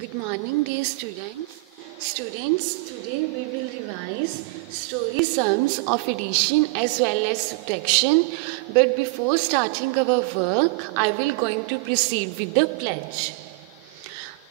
Good morning, dear students. Today we will revise story sums of addition as well as subtraction. But before starting our work, I will going to proceed with the pledge.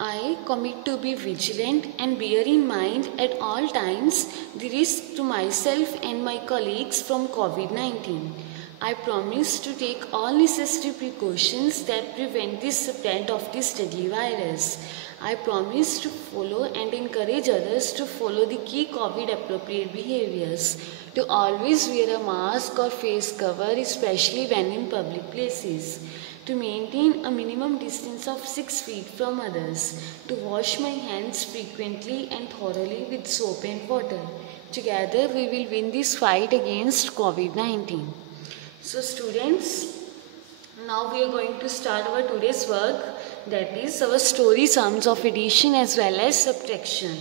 I commit to be vigilant and bear in mind at all times the risk to myself and my colleagues from COVID-19. I promise to take all necessary precautions that prevent the spread of this deadly virus. I promise to follow and encourage others to follow the key COVID appropriate behaviors, to always wear a mask or face cover, especially when in public places, to maintain a minimum distance of 6 feet from others, to wash my hands frequently and thoroughly with soap and water. Together we will win this fight against COVID-19. So students, now we are going to start our today's work, that is our story sums of addition as well as subtraction.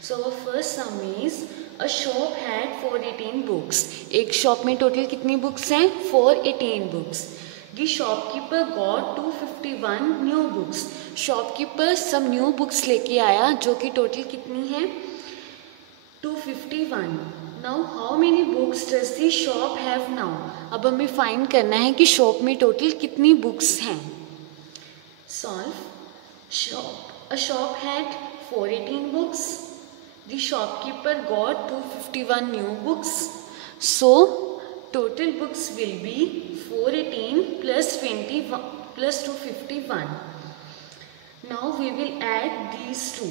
So our first sum is a shop had 418 books. एक shop में total कितनी books हैं? 418 books. The shopkeeper got 251 new books. Shopkeeper सब new books लेके आया जो कि total कितनी है? 251. Now how many books does the shop have now? अब हमें फाइंड करना है कि शॉप में टोटल कितनी बुक्स हैं. Solve. A shop had 418 books. The shopkeeper got 251 new books. So total books will be 418 plus 21 plus 251. Now we will add these two.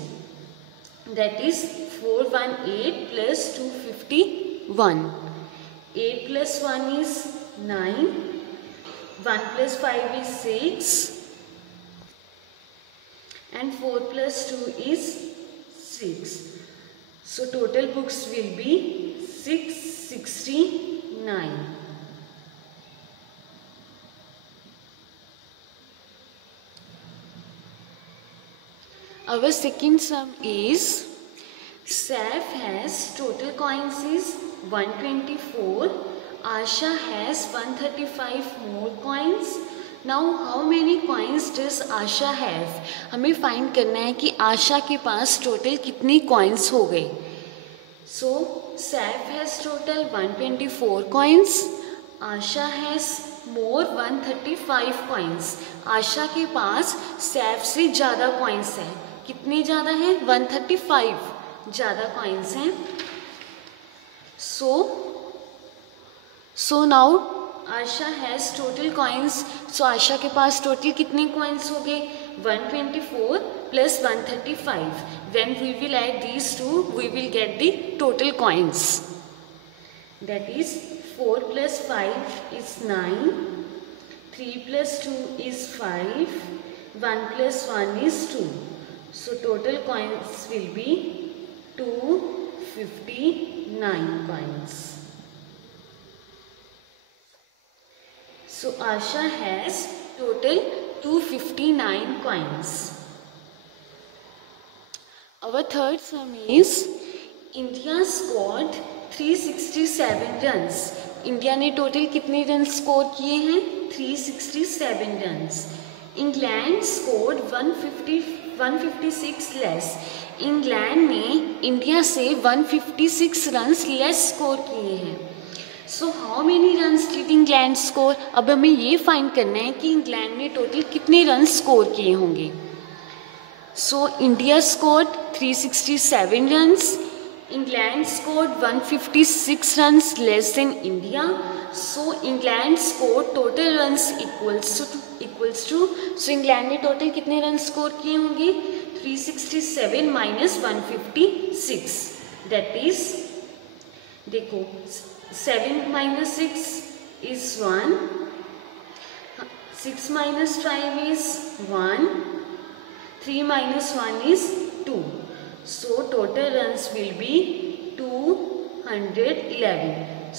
That is 418 plus 251. 8 plus 1 is 9. 1 plus 5 is 6. And 4 plus 2 is 6. So total books will be 669. Our second sum is Saif has total coins is 124. Asha has 135 more coins. Now how many coins does Asha have? हमें find करना है कि आशा के पास total कितनी coins हो गए. So Saif has total 124 coins. Asha has more 135 coins. आशा के पास सैफ से ज़्यादा coins हैं. कितने ज़्यादा हैं? 135 ज़्यादा coins हैं. So now Asha has total coins. So Asha के पास टोटल कितने कॉइन्स हो गए? 124 plus 135. When we will add these two we will get the total coins. That is 4 plus 5 is 9. 3 plus 2 is 5. 1 plus 1 is 2. So total coins will be 259 coins. So Asha has total 259 coins. Our third sum is India scored 367 runs. India ने total कितने run score किए हैं? 367 runs. England scored 156 less. England ने India से 156 runs less score किए हैं. So how many runs did England score? अब हमें ये फाइंड करना है कि इंग्लैंड ने टोटल कितने रन स्कोर किए होंगे. So India scored 367 runs. England scored 156 runs less than India. So England score total runs equals to so England ने टोटल कितने रन स्कोर किए होंगे? 367 माइनस 156. दैट इज, देखो 7 minus 6 is 1. 6 minus 5 is 1. 3 minus 1 is 2. So total runs will be 211.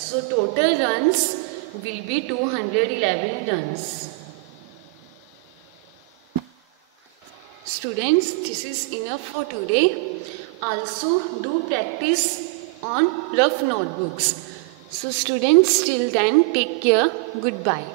So total runs will be 211 runs. Students, this is enough for today. Also do practice on rough notebooks. So students, till then, take care. Goodbye.